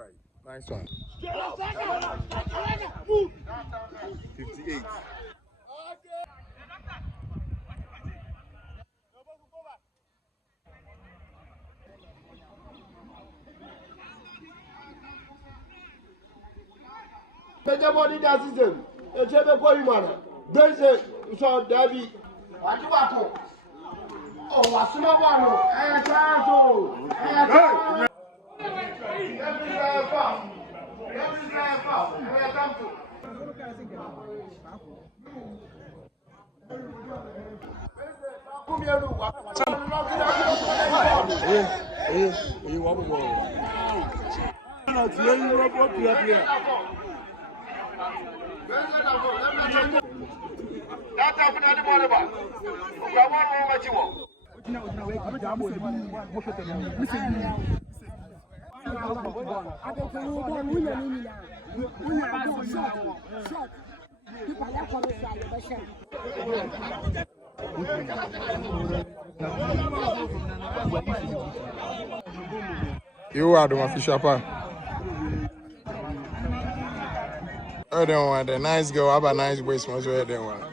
right. Nice one. 58. Better body that system. A chebe boy man. Then say so David. What you want? Oh, what's my one? Eh, so. Eh, You are the one fish up. Oh, then one. The nice girl. How about nice boy? Smells well. Then one.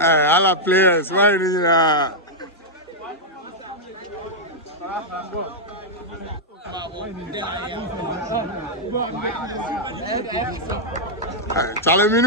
All our players, why did you? Challenge me.